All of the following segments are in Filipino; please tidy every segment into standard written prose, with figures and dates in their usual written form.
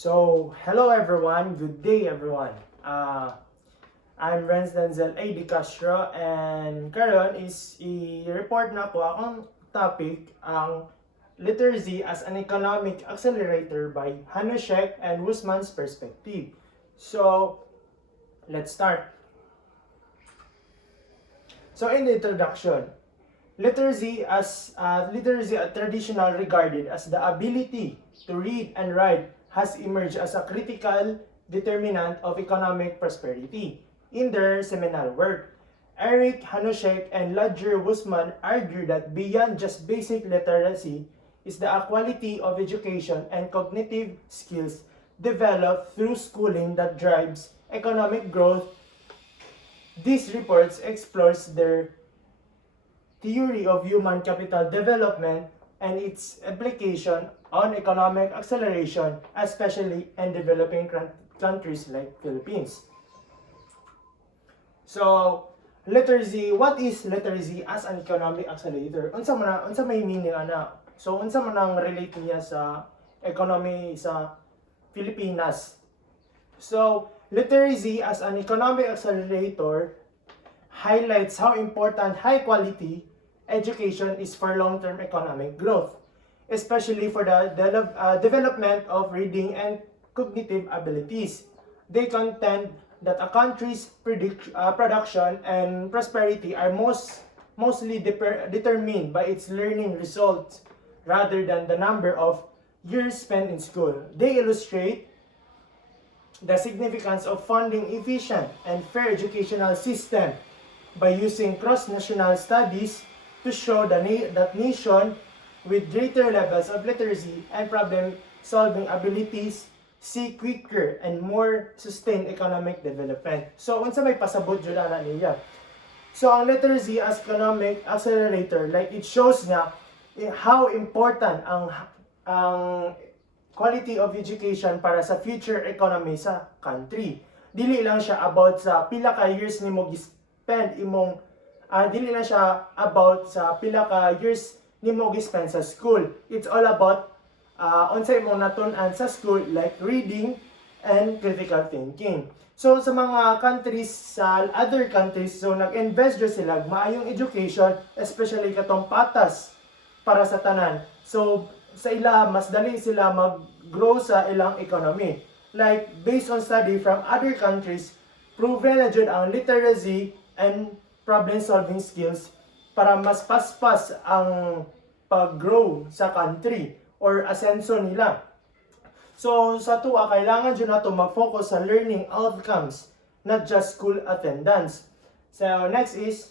So, hello everyone. Good day everyone. I'm Renz Denzel A. Di Castro and karon is i-report na ko akong topic ang literacy as an economic accelerator by Hanushek and Wusman's perspective. So, let's start. So, in the introduction, literacy traditional regarded as the ability to read and write has emerged as a critical determinant of economic prosperity. In their seminal work, Eric Hanushek and Ludger Wusman argue that beyond just basic literacy is the quality of education and cognitive skills developed through schooling that drives economic growth. These reports explores their theory of human capital development and its application on economic acceleration, especially in developing countries like Philippines. So, literacy, what is literacy as an economic accelerator? Unsa may meaning ana? So, unsa man ang relate niya sa economy sa Pilipinas? So, literacy as an economic accelerator highlights how important high quality education is for long-term economic growth, especially for the development of reading and cognitive abilities. They contend that a country's production and prosperity are mostly determined by its learning results rather than the number of years spent in school. They illustrate the significance of funding efficient and fair educational system by using cross-national studies to show that nation with greater levels of literacy and problem-solving abilities see quicker and more sustained economic development. So, unsa may pasabot jud ana niya. So, ang literacy as economic accelerator, like it shows nga how important ang quality of education para sa future economy sa country. Dili lang siya about sa pila ka years nimo gi-spend imong dili na siya about sa pila ka years nimo gi-spend sa school. It's all about unsa imong natun-an sa school like reading and critical thinking. So sa mga countries, sa other countries, so nag-invest jud sila maayong education, especially katong patas para sa tanan. So sa ila mas dali sila mag-grow sa ilang economy. Like based on study from other countries, proven na jud ang literacy and problem-solving skills para mas paspas ang pag-grow sa country or asenso nila. So, sa tuwa, kailangan dyan nato mag-focus sa learning outcomes, not just school attendance. So, next is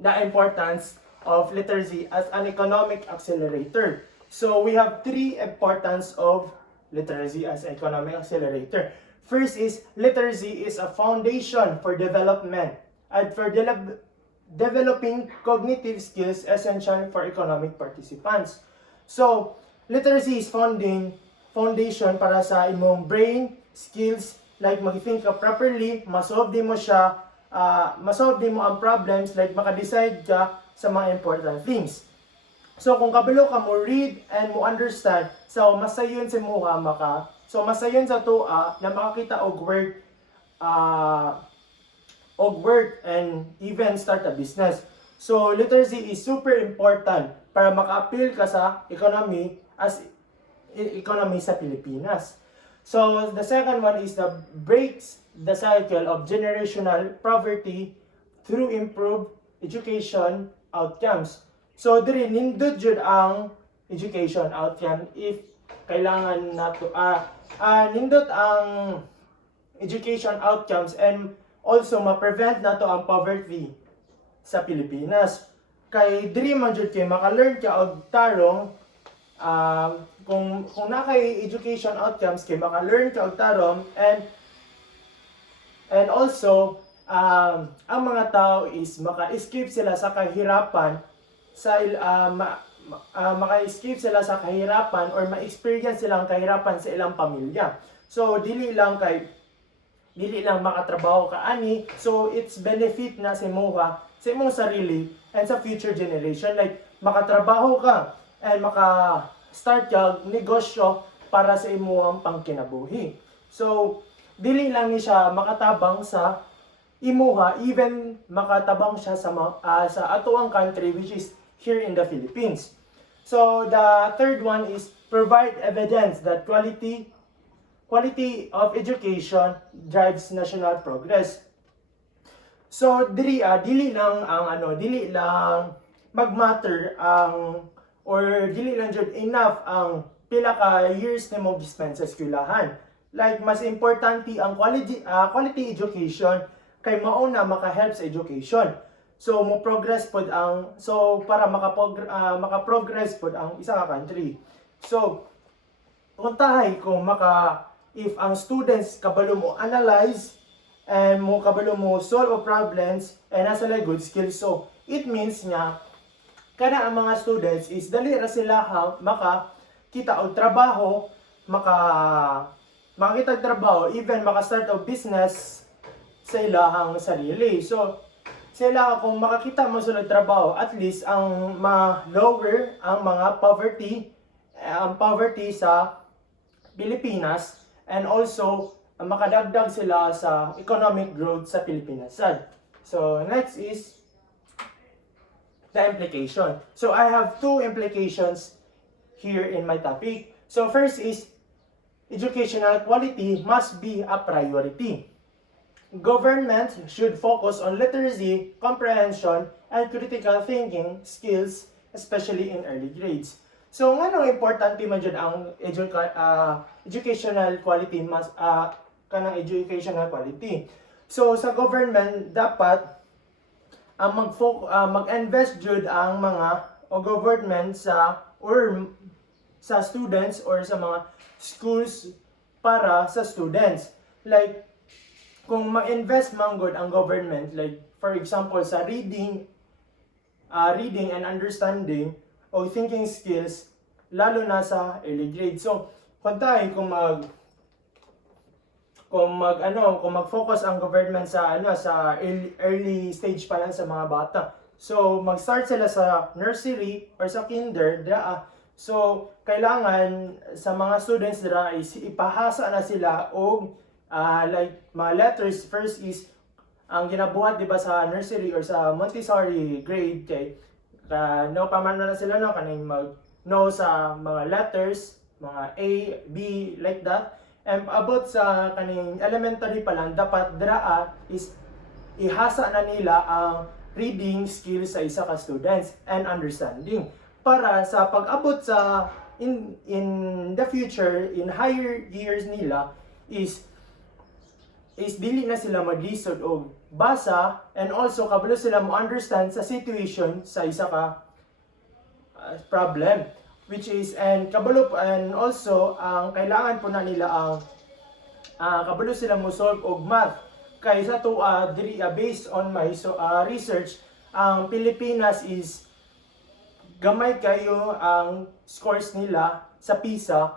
the importance of literacy as an economic accelerator. So, we have three importance of literacy as an economic accelerator. First is, literacy is a foundation for development and for developing cognitive skills essential for economic participants. So, literacy is foundation para sa imong brain skills, like mag-think ka properly, masolve din mo siya, masolve din mo ang problems, like maka-decide ka sa mga important things. So, kung kabalo ka mo read and mo understand, so masayon sa muha maka, so masayon sa tuwa na makakita og work and even start a business. So, literacy is super important para maka-appeal ka sa economy sa Pilipinas. So, the second one is the breaks the cycle of generational poverty through improved education outcomes. So, diri nindot jud ang education outcome if kailangan nato nindot ang education outcomes and also ma-prevent nato ang poverty sa Pilipinas. Kay diri man jud kay maka-learn ka og tarong kung na kay education outcomes kay maka-learn ka og tarong and also ang mga tao is maka-escape sila sa kahirapan maka-escape sila sa kahirapan or ma-experience silang kahirapan sa ilang pamilya. So dili lang makatrabaho ka ani, so it's benefit na sa imong sarili and sa future generation, like makatrabaho ka and maka-start ka negosyo para sa imuhang pangkinabuhi. So dili lang ni siya makatabang sa imuha, even makatabang siya sa atoang country, which is here in the Philippines. So the third one is provide evidence that quality of education drives national progress. So dili dili lang magmatter ang or dili lang jud enough ang pila ka years nimo gispend sa eskwelahan. Like mas importante ang quality education kay mao na maka-help sa education. So mo progress pod para maka-progress pod ang isa ka country. So untahay kung if ang students kabalo mo analyze and mo kabalo mo solve problems and nasa good skills, so it means nga kana ang mga students is dali ra sila makakita og trabaho, makakita og trabaho, even maka-start og business sa ilahang sarili. So sila kung makakita mo sila trabaho, at least ang ma-lower ang mga poverty sa Pilipinas, and also makadagdag sila sa economic growth sa Pilipinas. So next is the implication. So I have two implications here in my topic. So first is educational quality must be a priority. Government should focus on literacy, comprehension, and critical thinking skills, especially in early grades. So ngano importante man jud ang educational quality kanang educational quality. So sa government dapat mag-invest jud ang government sa students or sa mga schools para sa students. Like kung ma-invest man gud ang government, like for example sa reading and understanding o thinking skills, lalo na sa early grade. So kung mag-focus ang government sa early stage pa lang sa mga bata. So mag-start sila sa nursery or sa kinder so kailangan sa mga students dira is ipahasa na sila og like mga letters. First is ang ginabuhat di ba sa nursery or sa Montessori grade kay no paman na sila kaning no sa mga letters, mga A, B, like that. And about sa kaning elementary pa lang, dapat is ihasa na nila ang reading skills sa isa ka students and understanding. Para sa pag-abot sa in the future, in higher years nila, is dili na sila maglisod o basa, and also kabalo sila mo understand sa situation sa isa ka problem, which is and also ang kailangan po na nila ang kabalo sila mo solve og math kay sa based on my research, ang Pilipinas is gamay kayo ang scores nila sa PISA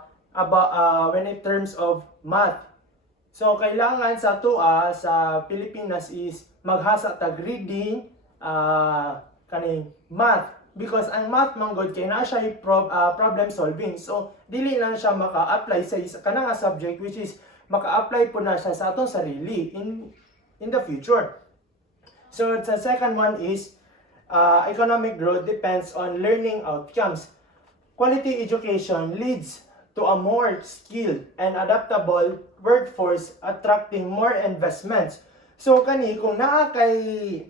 when in terms of math. So kailangan sa sa Pilipinas is maghasa tag reading kaning math, because ang math manggod kay na siya problem solving. So dili lang siya maka-apply sa kanang subject, which is maka-apply po na siya sa atong sarili in the future. So the second one is economic growth depends on learning outcomes. Quality education leads to a more skilled and adaptable workforce, attracting more investments. So kung naa kay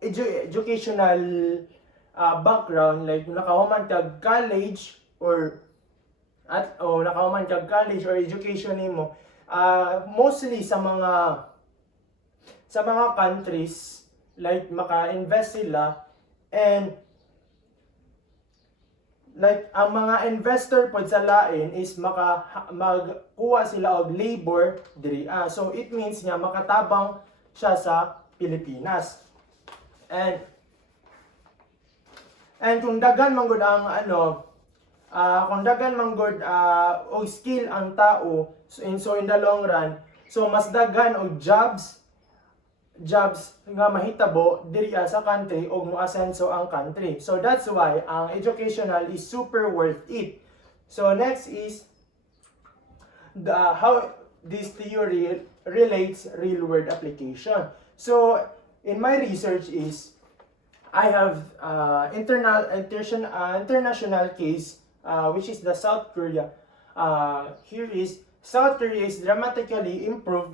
educational background, like nakahuman kag college or education nimo, mostly sa mga countries, like maka-invest sila, and like ang mga investor pod sa lain is magkuha sila og labor diri. So it means nga makatabang siya sa Pilipinas. And kung dagan man gud ang og skill ang tao, so in the long run, so mas dagan og jobs jobs nga mahitabo diri sa country o moasenso ang country. So that's why ang educational is super worth it. So next is how this theory relates real world application. So in my research is I have international case which is the South Korea. Here is South Korea is dramatically improve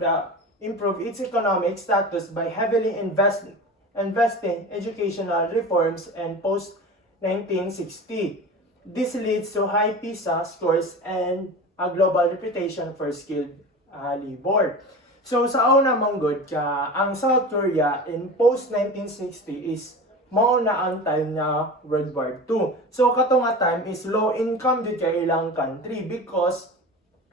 its economic status by heavily investing educational reforms and post 1960. This leads to high PISA scores and a global reputation for skilled labor. So sa una manggod ka, ang South Korea in post 1960 is mao na ang time na World War II. So katong nga time is low income dito kay ilang country because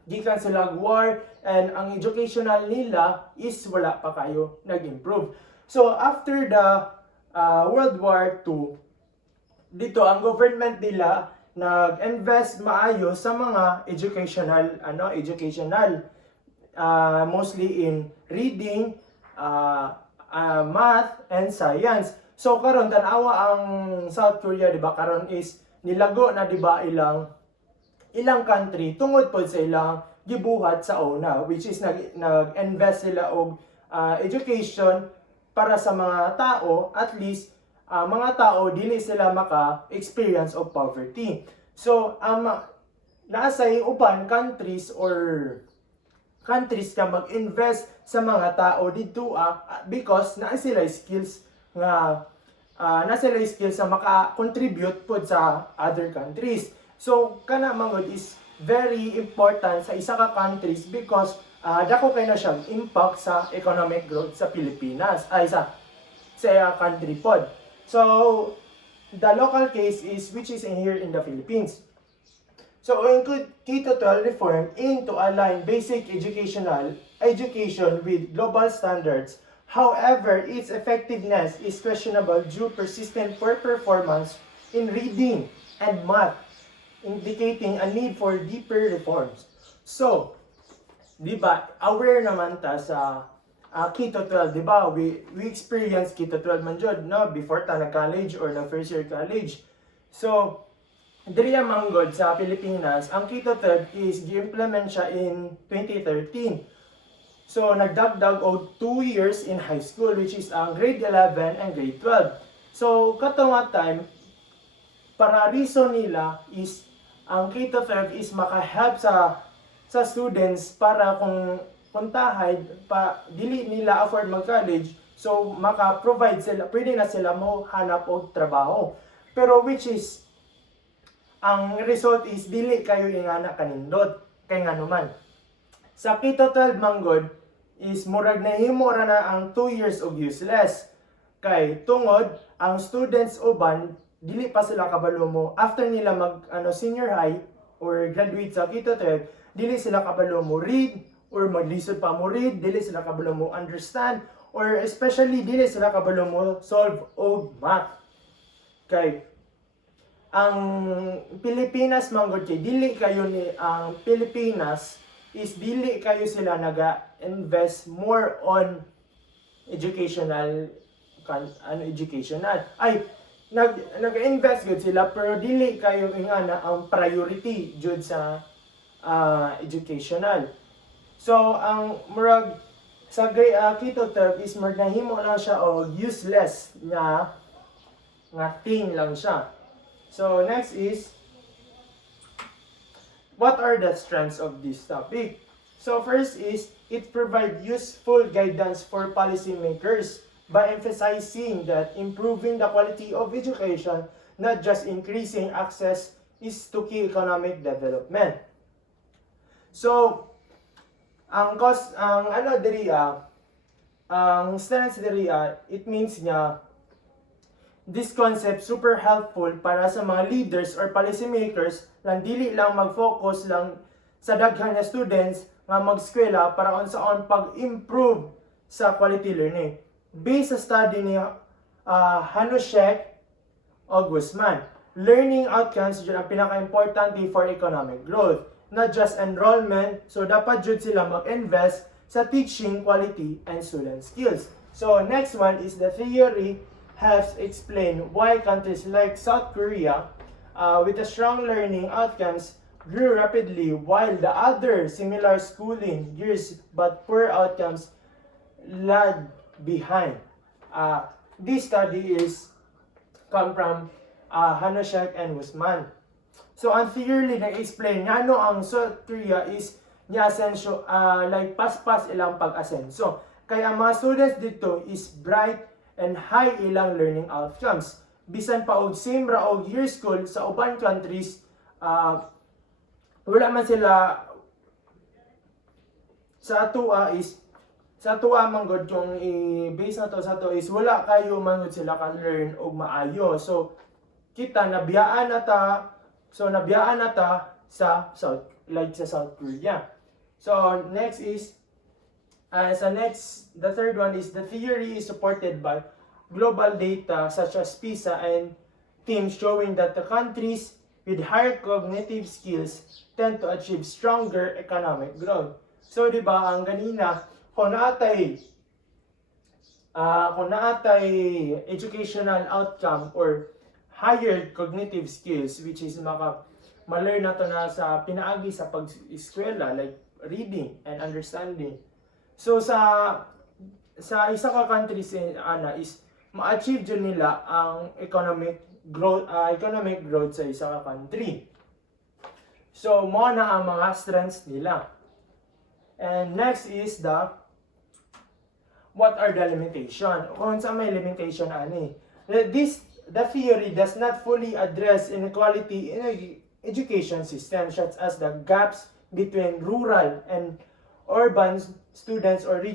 gikan sila war and ang educational nila is wala pa kayo nag-improve. So after the World War II, dito ang government nila nag-invest maayo sa mga educational mostly in reading, math and science. So karon tan-awa ang South Korea, di ba, karon is nilago na, di ba, ilang country tungod pod sa ilang gibuhat sa una, which is nag-invest sila og education para sa mga tao, at least mga tao dili sila maka-experience of poverty. So naasay uban countries ka mag-invest sa mga tao dito because naa sila skills sa maka-contribute pod sa other countries. So kana mangod is very important sa isa ka countries because dako kay na siyang impact sa economic growth sa Pilipinas sa country pod. So the local case is which is in here in the Philippines. So include K-12 reform aim to align basic education with global standards. However, its effectiveness is questionable due persistent poor performance in reading and math, indicating a need for deeper reforms. So, di ba, aware naman ta sa K-12, di ba? We experience K-12 man jud, no? Before ta nag-college or na first year college. So, diriya manggod sa Pilipinas, ang K-12 is gi-implement siya in 2013. So, nagdagdag og 2 years in high school, which is ang grade 11 and grade 12. So, katong nga time, para reason nila is ang K-12 is maka-help sa students para kung puntahan pa dili nila afford mag-college, so maka-provide sila, pwede na sila mo hanap og trabaho. Pero which is ang result is dili kayo ingana kanindot kay nganuman. Sa K-12 manggod is murag nahimo ra na ang 2 years og useless. Kay tungod ang students uban dili pa sila kabalo mo after nila mag senior high or graduate sa K-12, dili sila kabalo mo read or maglisod pa mo read, dili sila kabalo mo understand, or especially dili sila kabalo mo solve og math. Kay ang Pilipinas manggod kay dili kayo ni ang Pilipinas is dili kayo sila naga-invest more on educational nag-invest gud sila pero dili kayo ingana ang priority jud sa educational. So ang murag sa K-12 is nahimo lang siya og useless nga thing lang siya. So next is what are the strengths of this topic? So first is it provides useful guidance for policymakers by emphasizing that improving the quality of education, not just increasing access, is to key economic development. So ang strengths diriya, it means nga this concept super helpful para sa mga leaders or policymakers lang dili lang mag-focus lang sa daghan nga students nga mag-eskwela para unsaon pag-improve sa quality learning. Based sa study ni Hanushek o Guzman, learning outcomes jud ang pinaka-importante for economic growth, not just enrollment. So dapat jud sila mag-invest sa teaching quality and student skills. So next one is the theory helps explain why countries like South Korea with a strong learning outcomes grew rapidly while the other similar schooling years but poor outcomes lag behind. This study is come from Hanushek and Guzman. So ang theory nag-explain nga no ang South Korea is niya asensyo like pas-pas ilang pag-asenso. Kaya ang mga students dito is bright and high ilang learning outcomes. Bisan pa og same ra og year school sa uban countries wala man sila sa atua manggod kung i-base na to sa to is wala kayo manggod sila ka learn og maayo. So kita nabiyaan na ta sa South Korea. So next is the third one is the theory is supported by global data such as PISA and TIMSS showing that the countries with higher cognitive skills tend to achieve stronger economic growth. So di ba ang ganina kung naatay educational outcome or higher cognitive skills which is ma-learn na to na sa pinaagi sa pag-eskwela like reading and understanding. So sa isa ka countries is ma-achieve dyan nila ang economic growth sa isa ka country. So mo na ang mga strengths nila. And next is what are the limitation? Kung sa may limitation ani. The theory does not fully address inequality in education system such as the gaps between rural and urban students or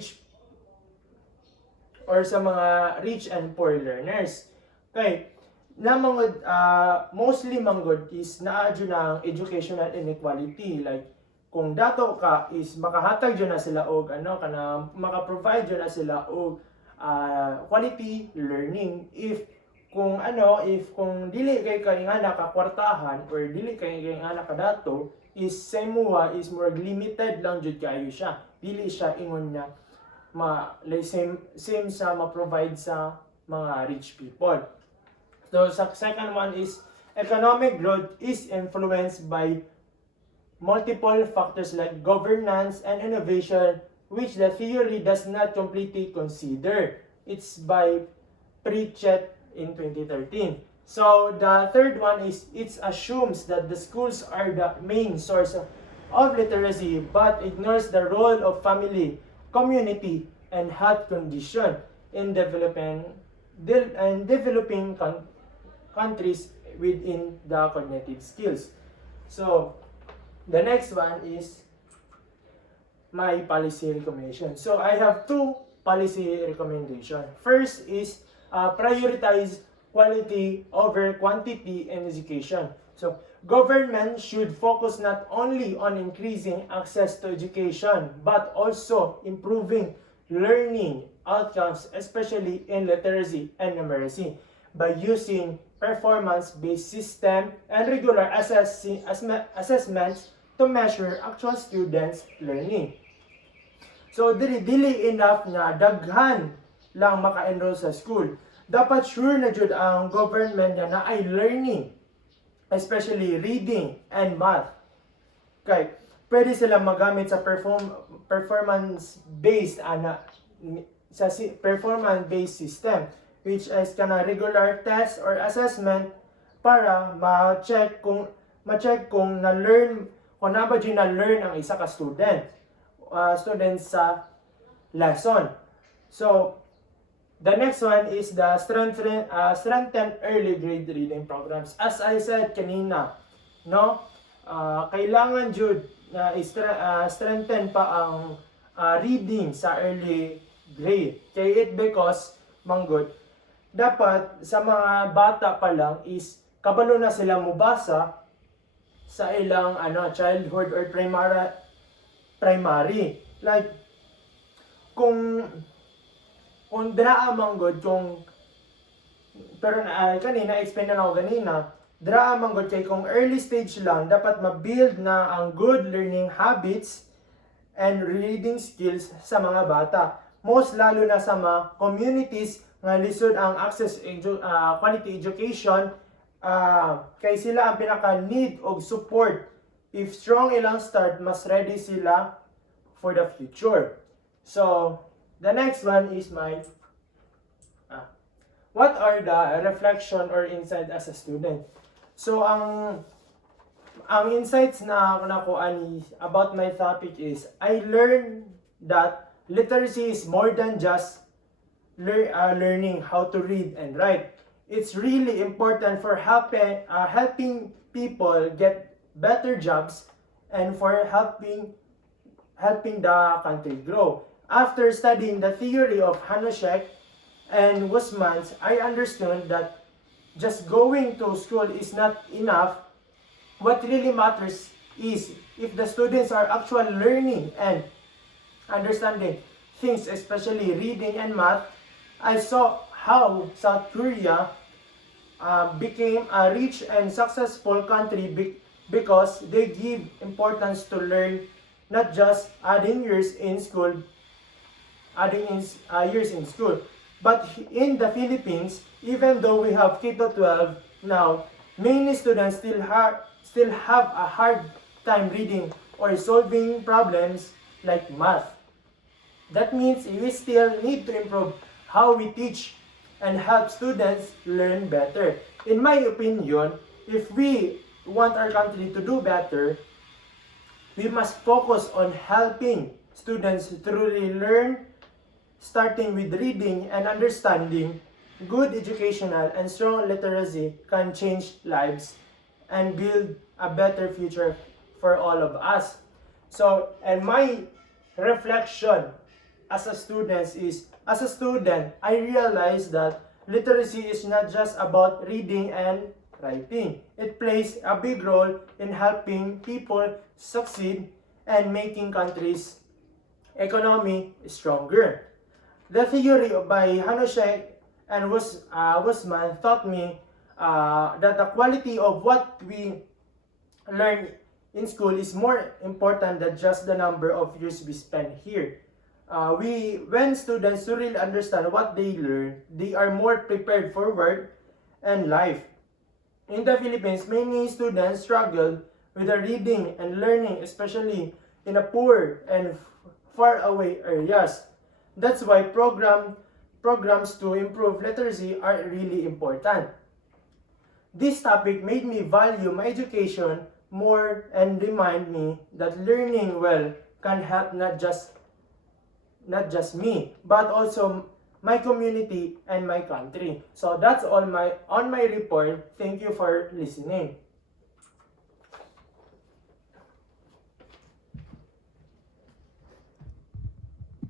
sa mga rich and poor learners. Okay, mostly manggod is naadyo na ang educational inequality like kung dato ka is makahatag dyan na sila og maka-provide dyan na sila og quality learning if kung dili kay nga nakakwartahan or dili kay nga nakadato is sa imuha is more limited lang jud kayo siya. Dili siya ingon na same sa ma-provide sa mga rich people. So sa second one is economic growth is influenced by multiple factors like governance and innovation which the theory does not completely consider. It's by Pritchett in 2013. So the third one is it assumes that the schools are the main source of literacy but ignores the role of family, community, and health condition in developing countries within the cognitive skills. So the next one is my policy recommendation. So I have two policy recommendations. First is prioritize quality over quantity in education. So government should focus not only on increasing access to education but also improving learning outcomes, especially in literacy and numeracy, by using performance-based system and regular assessments to measure actual students' learning. So dili enough nga daghan lang maka-enroll sa school. Dapat sure na jud ang government na ay learning, especially reading and math. Kay pwede sila magamit sa performance-based system which is kana regular test or assessment para ma-check kung na-learn kung na ba na-learn ang isa ka student sa lesson. So the next one is the strengthen early grade reading programs. As I said kanina, kailangan jud na strengthen pa ang reading sa early grade. Kay it because manggod dapat sa mga bata pa lang is kabalo na sila mubasa sa ilang childhood or primary. Like kung draa manggod pero kanina explain na ako kanina, draa manggod kay kung early stage lang dapat ma-build na ang good learning habits and reading skills sa mga bata. most lalo na sa mga communities nga lisod ang access quality education, kay sila ang pinaka need og support. If strong ilang start, mas ready sila for the future. So the next one is what are the reflection or insight as a student? So ang insights na nakuha about my topic is I learned that literacy is more than just learning how to read and write. It's really important for helping people get better jobs and for helping the country grow. After studying the theory of Hanushek and Wasmans, I understood that just going to school is not enough. What really matters is if the students are actually learning and understanding things, especially reading and math. I saw how South Korea became a rich and successful country because they give importance to learn, not just adding years in school, but in the Philippines, even though we have K-12 now, many students still have a hard time reading or solving problems like math. That means we still need to improve how we teach and help students learn better. In my opinion, if we want our country to do better, we must focus on helping students to truly learn, starting with reading and understanding. Good educational and strong literacy can change lives and build a better future for all of us. So, and my reflection as a student is, as a student, I realized that literacy is not just about reading and writing. It plays a big role in helping people succeed and making countries' economy stronger. The theory by Hanushek and Wasman taught me that the quality of what we learn in school is more important than just the number of years we spend here. When students really understand what they learn, they are more prepared for work and life. In the Philippines, many students struggle with the reading and learning, especially in the poor and far away areas. That's why programs to improve literacy are really important. This topic made me value my education more and remind me that learning well can help not just me, but also my community and my country. So that's all on my report. Thank you for listening.